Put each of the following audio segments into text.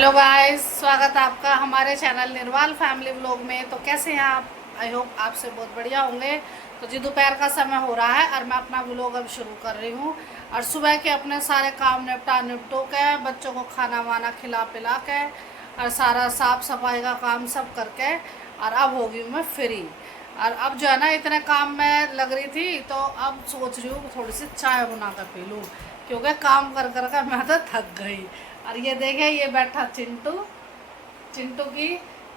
Hello guys, स्वागत है आपका हमारे चैनल निर्वाल फैमिली व्लॉग में। तो कैसे हैं आप? आई होप आपसे बहुत बढ़िया होंगे। तो जी दोपहर का समय हो रहा है और मैं अपना व्लॉग अब शुरू कर रही हूँ। और सुबह के अपने सारे काम निपटो के बच्चों को खाना वाना खिला पिला के और सारा साफ सफाई का काम सब करके और अब हो गई मैं फ्री। और अब जो है ना इतने काम में लग रही थी, तो अब सोच रही हूँ थोड़ी सी चाय बना कर पी लूँ, क्योंकि काम कर कर के मैं तो थक गई। और ये देखे, ये बैठा चिंटू। चिंटू की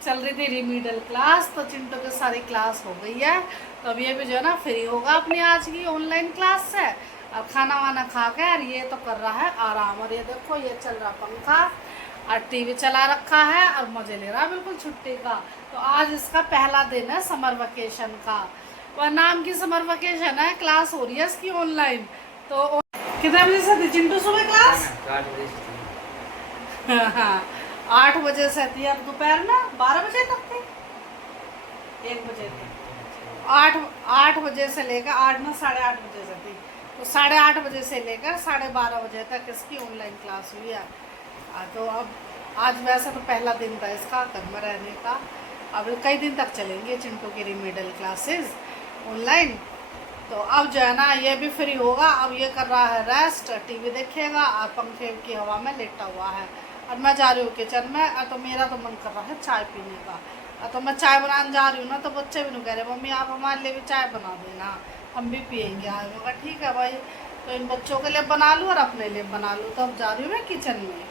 चल रही थी रिमीडल क्लास, तो चिंटू की सारी क्लास हो गई है। तो अब ये भी जो है ना फ्री होगा अपनी आज की ऑनलाइन क्लास से और खाना वाना खा के। और ये तो कर रहा है आराम। और ये देखो, ये चल रहा पंखा और टीवी चला रखा है और मजे ले रहा है बिल्कुल छुट्टी का। तो आज इसका पहला दिन है समर वेकेशन का। वह नाम की समर वेकेशन है, क्लास हो रही है इसकी ऑनलाइन। तो कितने बजे से थी चिंटू सुबह क्लास? 8 बजे से हाँ, 8 बजे से थी। अब दोपहर में 12 बजे तक थी, 1 बजे तक। 8 बजे से लेकर 8 ना 8:30 बजे से थी। तो 8:30 बजे से लेकर 12:30 बजे तक इसकी ऑनलाइन क्लास हुई है। तो अब आज वैसे तो पहला दिन था इसका घर में रहने का। अब कई दिन तक चलेंगे चिंटू की रिमीडल क्लासेस ऑनलाइन। तो अब जो है ना ये भी फ्री होगा। अब ये कर रहा है रेस्ट, टीवी देखेगा और पंखे की हवा में लेटा हुआ है। और मैं जा रही हूँ किचन में। तो मेरा तो मन कर रहा है चाय पीने का। तो मैं चाय बनाने जा रही हूँ ना, तो बच्चे भी नहीं कह रहे मम्मी आप हमारे लिए भी चाय बना देना, हम भी पियेंगे आज। मैं कहा ठीक है भाई। तो इन बच्चों के लिए बना लूँ और अपने लिए बना लूँ। तो अब जा रही हूँ मैं किचन में।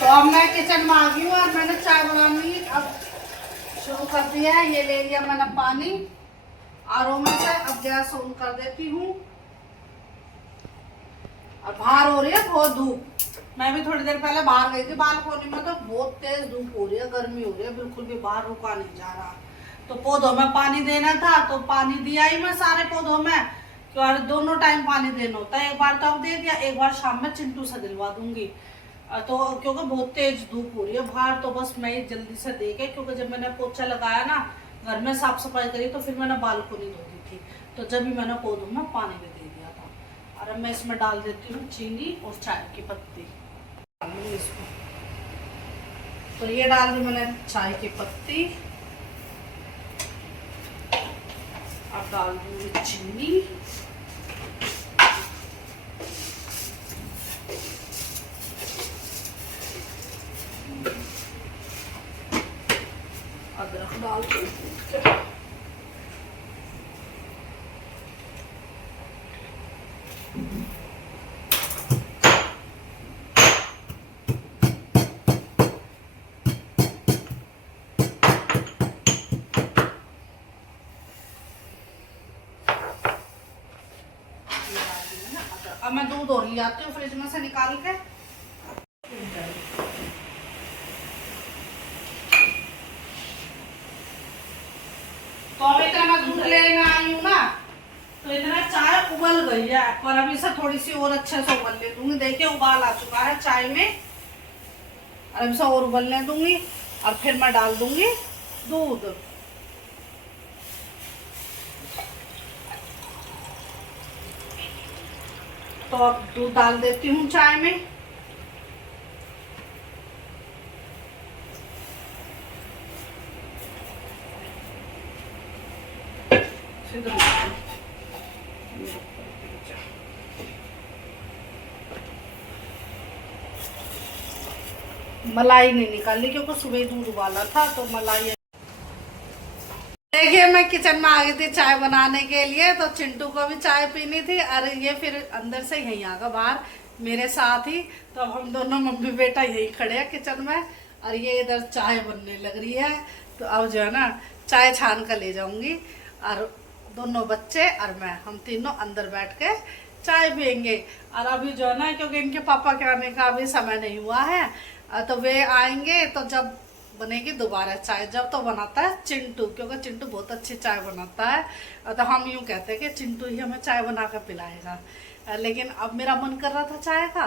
तो अब मैं किचन में आ गई हूँ और मैंने चाय बनानी अब शुरू कर दिया है। ये ले लिया मैंने पानी आरओ में से। अब गैस ऑन कर देती हूँ। और बाहर हो रही है बहुत धूप। मैं भी थोड़ी देर पहले बाहर गई थी बालकोनी में, तो बहुत तेज धूप हो रही है, गर्मी हो रही है, बिल्कुल भी बाहर रुका नहीं जा रहा। तो पौधों में पानी देना था, तो पानी दिया ही मैं सारे पौधों में। और दोनों टाइम पानी देना होता है, एक बार तो अब दे दिया, एक बार शाम में चिंटू से दिलवा दूंगी। तो क्योंकि बहुत तेज धूप हो रही है बाहर, तो बस मैं जल्दी से दे के, क्योंकि जब मैंने पोछा लगाया ना, घर में साफ सफाई करी, तो फिर मैंने बालकोनी धो दी थी। तो जब भी मैंने पौधों में पानी भी दे दिया था। और अब मैं इसमें डाल देती हूँ चीनी और चाय की पत्ती इसको। तो ये डाल दी मैंने चाय की पत्ती। अब डाल दूंगी चीनी। अदरक डाल दूंगी। अब मैं दूध और ले आती हूँ फ्रिज में से निकाल के। तो अब इतना मैं दूध लेने आई हूँ ना, तो इतना चाय उबल गई है, पर अभी से थोड़ी सी और अच्छे से उबल ले दूंगी। देखिए उबाल आ चुका है चाय में, और अभी से और उबलने दूंगी। और फिर मैं डाल दूंगी दूध। तो अब दूध डाल देती हूँ चाय में। मलाई नहीं निकाली क्योंकि सुबह दूध उबाला था, तो मलाई। देखिए मैं किचन में आ गई थी चाय बनाने के लिए। तो चिंटू को भी चाय पीनी थी, अरे ये फिर अंदर से यहीं आ गया बाहर मेरे साथ ही। तो अब हम दोनों मम्मी बेटा यहीं खड़े हैं किचन में, और ये इधर चाय बनने लग रही है। तो अब जो है ना चाय छान कर ले जाऊंगी, और दोनों बच्चे और मैं, हम तीनों अंदर बैठ के चाय पियेंगे। और अभी जो है ना, क्योंकि इनके पापा के आने का अभी समय नहीं हुआ है, तो वे आएंगे तो जब बनेगी दोबारा चाय, जब तो बनाता है चिंटू, क्योंकि चिंटू बहुत अच्छी चाय बनाता है। तो हम यूँ कहते हैं कि चिंटू ही हमें चाय बना कर पिलाएगा। लेकिन अब मेरा मन कर रहा था चाय का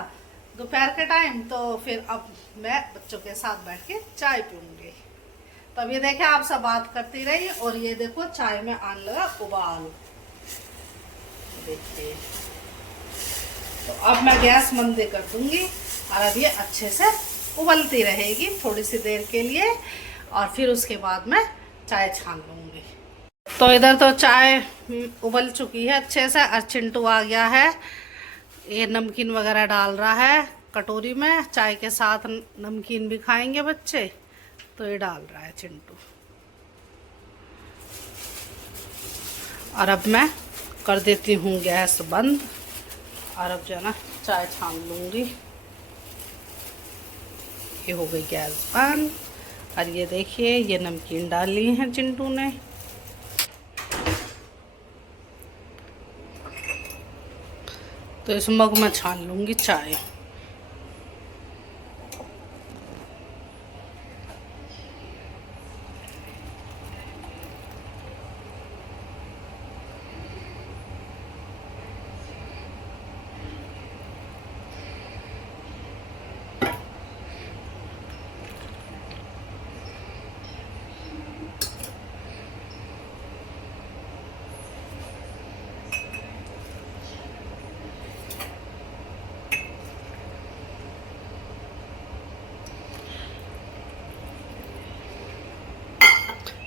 दोपहर के टाइम, तो फिर अब मैं बच्चों के साथ बैठ के चाय पीऊँगी। तो अब ये देखे आपसे बात करती रही, और ये देखो चाय में आने लगा उबाल। देखिए, तो अब मैं गैस मंद कर दूंगी और अब ये अच्छे से उबलती रहेगी थोड़ी सी देर के लिए, और फिर उसके बाद मैं चाय छान लूँगी। तो इधर तो चाय उबल चुकी है अच्छे से, और चिंटू आ गया है, ये नमकीन वगैरह डाल रहा है कटोरी में, चाय के साथ नमकीन भी खाएंगे बच्चे, तो ये डाल रहा है चिंटू। और अब मैं कर देती हूँ गैस बंद, और अब जो है ना चाय छान लूँगी। ये हो गई गैस बंद, और ये देखिए ये नमकीन डाल ली है चिंटू ने। तो इस मग में छान लूँगी चाय।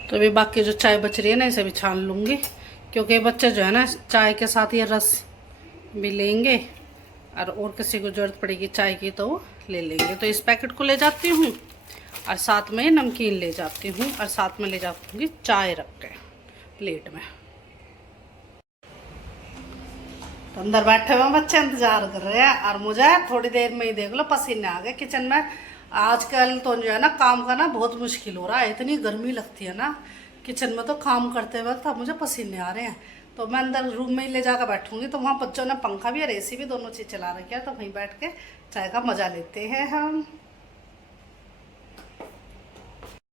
तो अभी बाकी जो चाय बच रही है ना, इसे भी छान लूँगी, क्योंकि बच्चे जो है ना चाय के साथ ये रस भी लेंगे, और किसी को ज़रूरत पड़ेगी चाय की तो वो ले लेंगे। तो इस पैकेट को ले जाती हूँ, और साथ में नमकीन ले जाती हूँ, और साथ में ले जाती चाय रख के प्लेट में। तो अंदर बैठे हुए बच्चे इंतजार कर रहे हैं, और मुझे थोड़ी देर में ही देख लो पसीने आ गए किचन में। आजकल तो जो है ना काम करना बहुत मुश्किल हो रहा है, इतनी गर्मी लगती है ना किचन में, तो काम करते वक्त अब मुझे पसीने आ रहे हैं। तो मैं अंदर रूम में ही ले जाकर बैठूंगी, तो वहाँ बच्चों ने पंखा भी और एसी भी दोनों चीज़ चला रखी है, तो वहीं बैठ के चाय का मज़ा लेते हैं हम।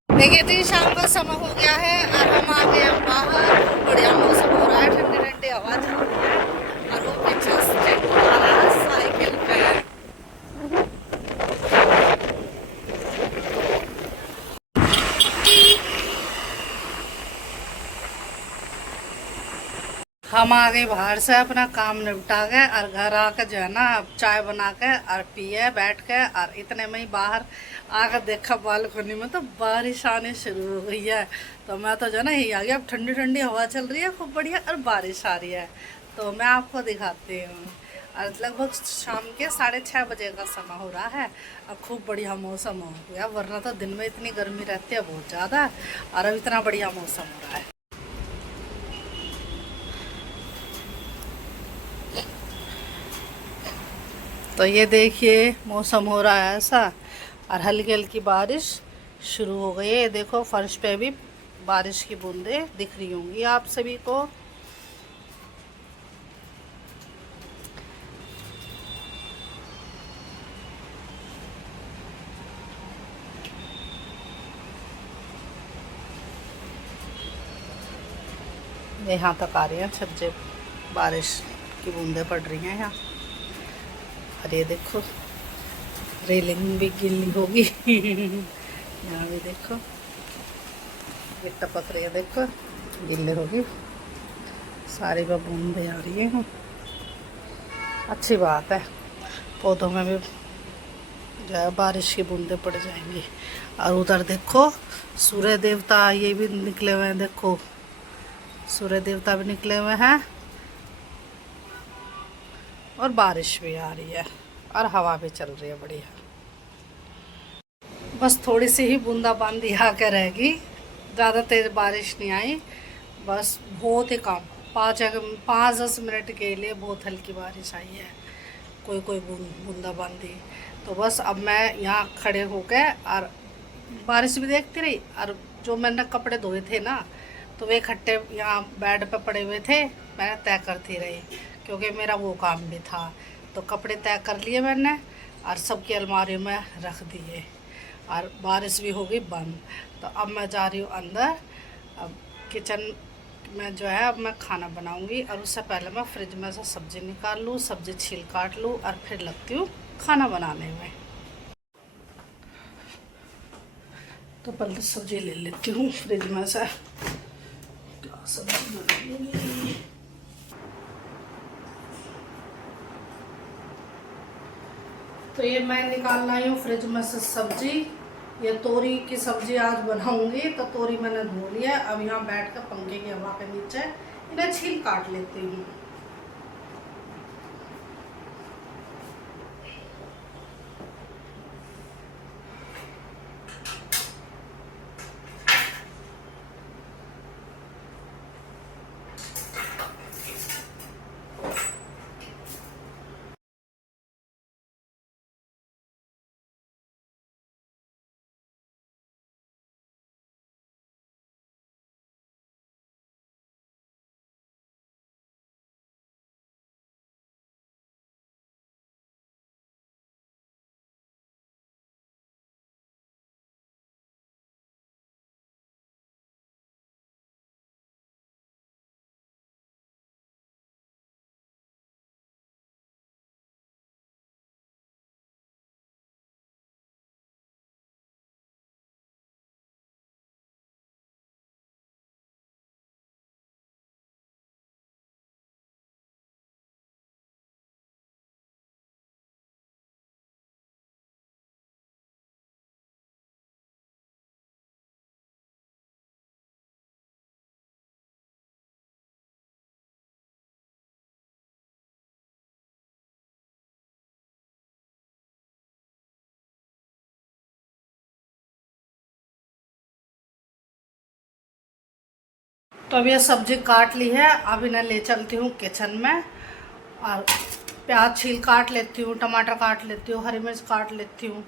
देखिए तो शाम का समय हो गया है, और हम आ गए बाहर, बढ़िया मौसम हो रहा है, ठंडी ठंडी हवा चल रही है, और वो पीछे से आ रहा है साइकिल पे। हम आ गए बाहर से अपना काम निपटा के, और घर आकर जो है ना अब चाय बना के और पिए बैठ के, और इतने में ही बाहर आकर देखा बालकनी में तो बारिश आने शुरू हो गई है। तो मैं तो जो है ना यही आ गया, अब ठंडी ठंडी हवा चल रही है खूब बढ़िया, और बारिश आ रही है। तो मैं आपको दिखाती हूँ, और लगभग शाम के 6:30 बजे का समय हो रहा है, अब खूब बढ़िया मौसम हो गया, वरना तो दिन में इतनी गर्मी रहती है बहुत ज़्यादा, और अब इतना बढ़िया मौसम हो रहा है। तो ये देखिए मौसम हो रहा है ऐसा, और हल्की हल्की बारिश शुरू हो गई है। देखो फर्श पे भी बारिश की बूंदें दिख रही होंगी आप सभी को। यहाँ तक आ रही हैं छज्जे, बारिश की बूंदें पड़ रही हैं यहाँ। और ये देखो रेलिंग भी गिल्ली होगी यहाँ भी देखो ये टपक रही है, देखो गिल्ली होगी, सारी में बूंदें आ रही हैं। अच्छी बात है, पौधों में भी जो है बारिश की बूंदें पड़ जाएंगी। और उधर देखो सूर्य देवता ये भी निकले हुए हैं, देखो सूर्य देवता भी निकले हुए हैं, और बारिश भी आ रही है, और हवा भी चल रही है बढ़िया। बस थोड़ी सी ही बूंदाबांदी आकर रहेगी, ज़्यादा तेज़ बारिश नहीं आई, बस बहुत ही कम 5-10 मिनट के लिए बहुत हल्की बारिश आई है, कोई बूंदाबांदी। तो बस अब मैं यहाँ खड़े होकर और बारिश भी देखती रही, और जो मैंने कपड़े धोए थे ना तो वे इकट्ठे यहाँ बेड पे पड़े हुए थे, मैं तय करती रही, क्योंकि मेरा वो काम भी था। तो कपड़े तय कर लिए मैंने, और सबकी अलमारी में रख दिए, और बारिश भी हो गई बंद। तो अब मैं जा रही हूँ अंदर, अब किचन में जो है अब मैं खाना बनाऊँगी, और उससे पहले मैं फ्रिज में से सब्ज़ी निकाल लूँ, सब्ज़ी छील काट लूँ, और फिर लगती हूँ खाना बनाने में। तो पहले सब्ज़ी ले लेती हूँ फ्रिज में से, क्या सब्ज़ी बनाऊँगी। तो ये मैं निकाल लाई हूँ फ्रिज में से सब्जी। ये तोरी की सब्जी आज बनाऊंगी। तो तोरी मैंने धो लिया। अब यहाँ बैठ कर पंखे की हवा के नीचे इन्हें छील काट लेती हूँ। तो अब ये सब्जी काट ली है। अब इन्हें ले चलती हूँ किचन में और प्याज छील काट लेती हूँ, टमाटर काट लेती हूँ, हरी मिर्च काट लेती हूँ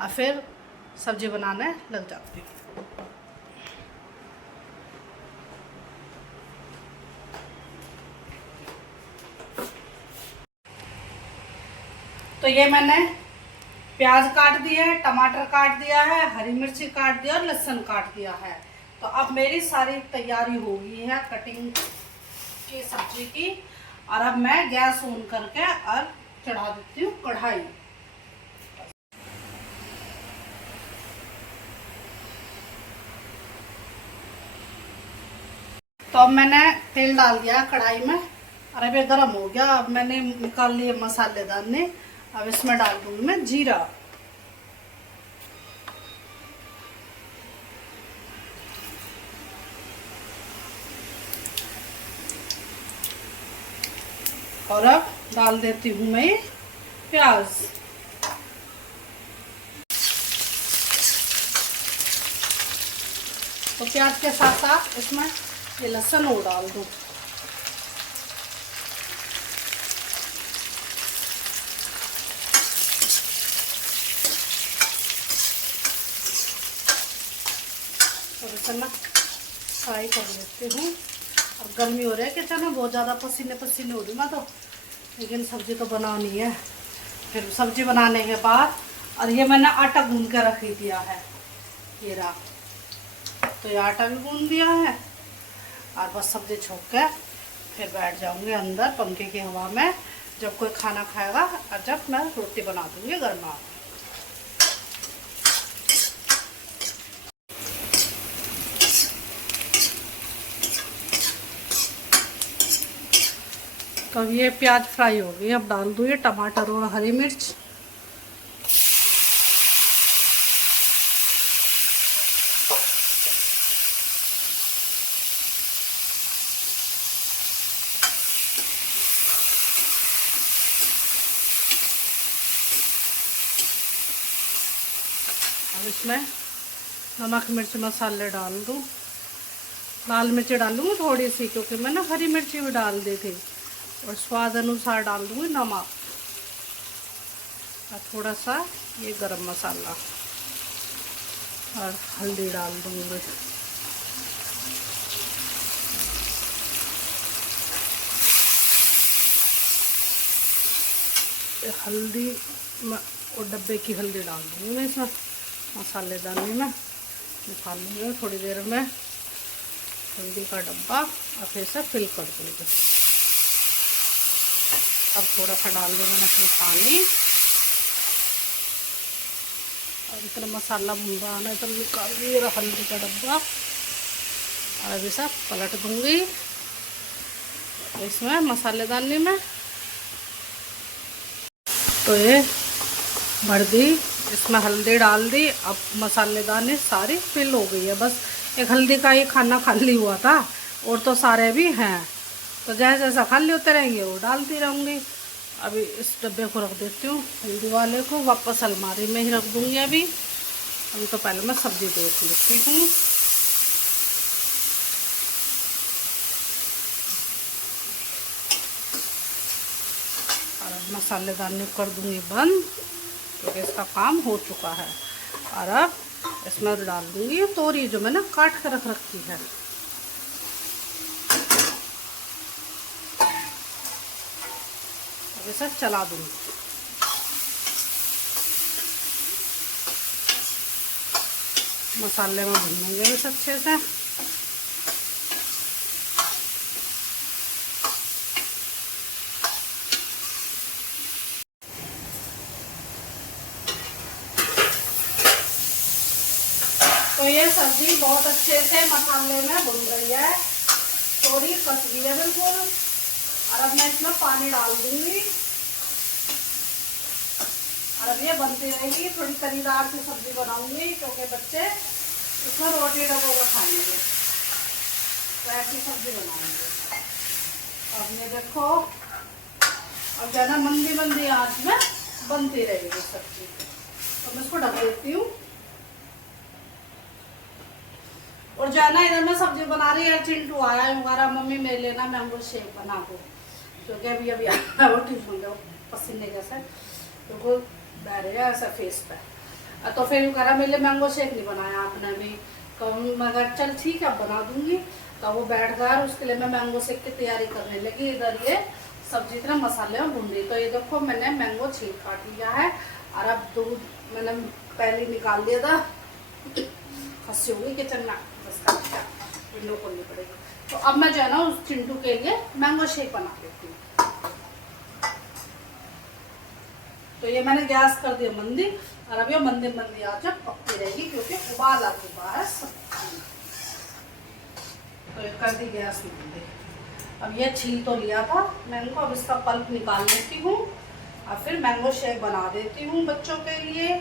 और फिर सब्जी बनाने लग जाती हूँ। तो ये मैंने प्याज काट दिया है, टमाटर काट दिया है, हरी मिर्ची काट दिया और लहसुन काट दिया है। तो अब मेरी सारी तैयारी हो गई है कटिंग की सब्जी की। और अब मैं गैस ऑन करके और चढ़ा देती हूँ कढ़ाई। तो अब मैंने तेल डाल दिया कढ़ाई में और अब ये गर्म हो गया। अब मैंने निकाल लिए मसालेदार। अब इसमें डाल दूंगी मैं जीरा, और अब डाल देती हूँ मैं प्याज। तो प्याज के साथ साथ इसमें ये लहसुन और डाल दूँ। और इतना फ्राई कर लेती हूँ। और गर्मी हो रही है किचन में, बहुत ज़्यादा पसीने पसीने हो रही मैं तो, लेकिन सब्जी तो बनानी है। फिर सब्जी बनाने के बाद और ये मैंने आटा गूंद के रख दिया है, ये रहा। तो ये आटा भी गूंद दिया है और बस सब्जी छोंक के फिर बैठ जाऊंगी अंदर पंखे की हवा में, जब कोई खाना खाएगा और जब मैं रोटी बना दूंगी गर्मा। तो अब ये प्याज फ्राई हो गई। अब डाल दूँ ये टमाटर और हरी मिर्च। अब इसमें नमक मिर्च मसाले डाल दूँ। लाल मिर्ची डालूँगी थोड़ी सी, क्योंकि मैंने हरी मिर्ची भी डाल दी थी। और स्वाद अनुसार डाल दूँगी नमक और थोड़ा सा ये गरम मसाला और हल्दी डाल दूँगी। हल्दी और डब्बे की हल्दी डाल दूँगी मैं इसमें मसालेदानी में। निकाल लूँगी थोड़ी देर में हल्दी का डब्बा और फिर से फिल कर दूँगी। अब थोड़ा सा डाल दूँगी मैंने इसमें पानी और इतना मसाला भूंगा आना तो निकाल दिए हल्दी का डब्बा और अभी सब पलट दूँगी इसमें मसालेदानी में। तो ये भर दी, इसमें हल्दी डाल दी। अब मसालेदानी सारी फिल हो गई है, बस एक हल्दी का ही खाना खाली हुआ था और तो सारे भी हैं, तो जैसे जैसा खाली होते रहेंगे वो डालती रहूँगी। अभी इस डब्बे को रख देती हूँ, हल्दी वाले को वापस अलमारी में ही रख दूँगी। अभी तो पहले मैं सब्ज़ी देख लेती हूँ। और मसालेदानी कर दूँगी बंद, क्योंकि इसका काम हो चुका है। और अब इसमें डाल दूँगी तोरी जो मैंने काट कर रख रखी है। अब इसे चला दूँगी। मसाले में भूनेंगे इस अच्छे से। तो ये सब्जी बहुत अच्छे से मसाले में भुन गई है, थोड़ी कस गई है बिल्कुल। और अब मैं इसमें पानी डाल दूंगी और अब ये बनती रहेगी। थोड़ी तरीदार की सब्जी बनाऊंगी, क्योंकि बच्चे इसमें रोटी डबो कर खाएंगे, तो ऐसी सब्जी बनाऊंगी। अब ये देखो, अब जो है ना मंदी मंदी आंच में बनती रहेगी सब्जी। तो मैं इसको ढक देती हूँ। और जो है ना इधर मैं सब्जी बना रही है, चिंटू आया है हमारा, मम्मी मेरे लिए ना मैंगो शेक बना दो, क्योंकि अभी अभी आया वो ट्यूशन का पसीने जैसे तो बह रहे हैं ऐसा फेस पे। तो फिर कह रहा मेरे लिए मैंगो शेक नहीं बनाया आपने भी, तो मगर चल ठीक है बना दूंगी। तो वो बैठ गया और उसके लिए मैं मैंगो शेक की तैयारी करने लगी। इधर ये सब्जी इतना मसाले में भून रही। तो ये देखो मैंने मैंगो छील काट लिया है, और अब दूध मैंने पहले निकाल दिया था, खस्सी हो गई किचन में, बस विंडो खोलनी पड़ेगी। तो अब मैं जो है ना उस चिंटू के लिए मैंगो शेक बना देती हूँ। तो ये मैंने गैस कर दिया मंदी, और अब ये मंदी मंदी आंच पकती रहेगी, क्योंकि उबाल आ चुका है सब्जी। तो ये कर दी गैस मंदी। अब ये छील तो लिया था मैंगो, अब इसका पल्प निकाल लेती हूँ और फिर मैंगो शेक बना देती हूँ बच्चों के लिए।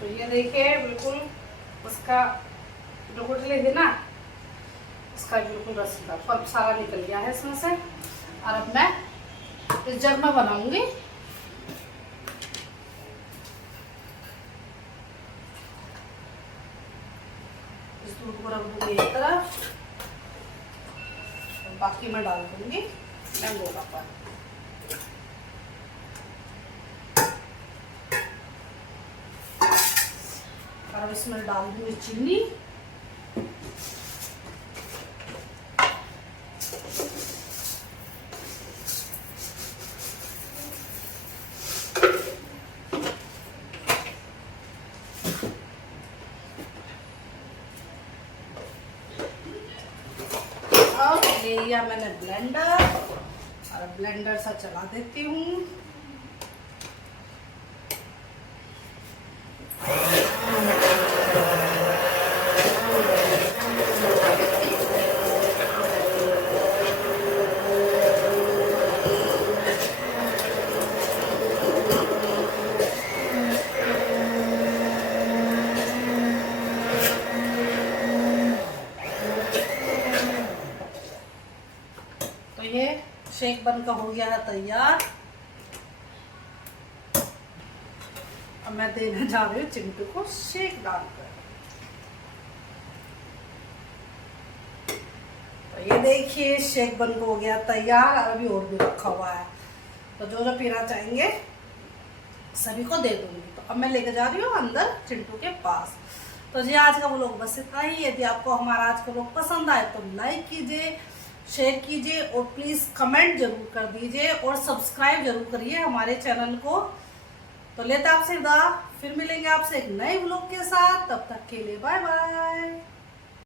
तो ये देखिए बिल्कुल उसका जो गुठली थी ना, उसका बिल्कुल रस का पल्प सारा निकल गया है इसमें से। और अब मैं इस जग में बनाऊंगी। इस दूध को रख दूंगी एक तरफ, बाकी मैं डाल दूंगी मैंगो का पानी। और इसमें डाल दूंगी चीनी। और ले लिया मैंने ब्लेंडर, और ब्लेंडर सा चला देती हूँ। शेक बनकर हो गया है तैयार। अब मैं देने जा रही हूँ चिंटू को शेक डालकर। तो ये देखिए शेक बनकर हो गया तैयार, और अभी और भी रखा हुआ है, तो जो जो पीना चाहेंगे सभी को दे दूंगी। तो अब मैं लेके जा रही हूँ अंदर चिंटू के पास। तो जी आज का व्लॉग बस इतना ही। यदि आपको हमारा आज का व्लॉग पसंद आए तो लाइक कीजिए, शेयर कीजिए और प्लीज़ कमेंट जरूर कर दीजिए और सब्सक्राइब जरूर करिए हमारे चैनल को। तो लेते आपसे विदा, फिर मिलेंगे आपसे एक नए व्लॉग के साथ, तब तक के लिए बाय बाय।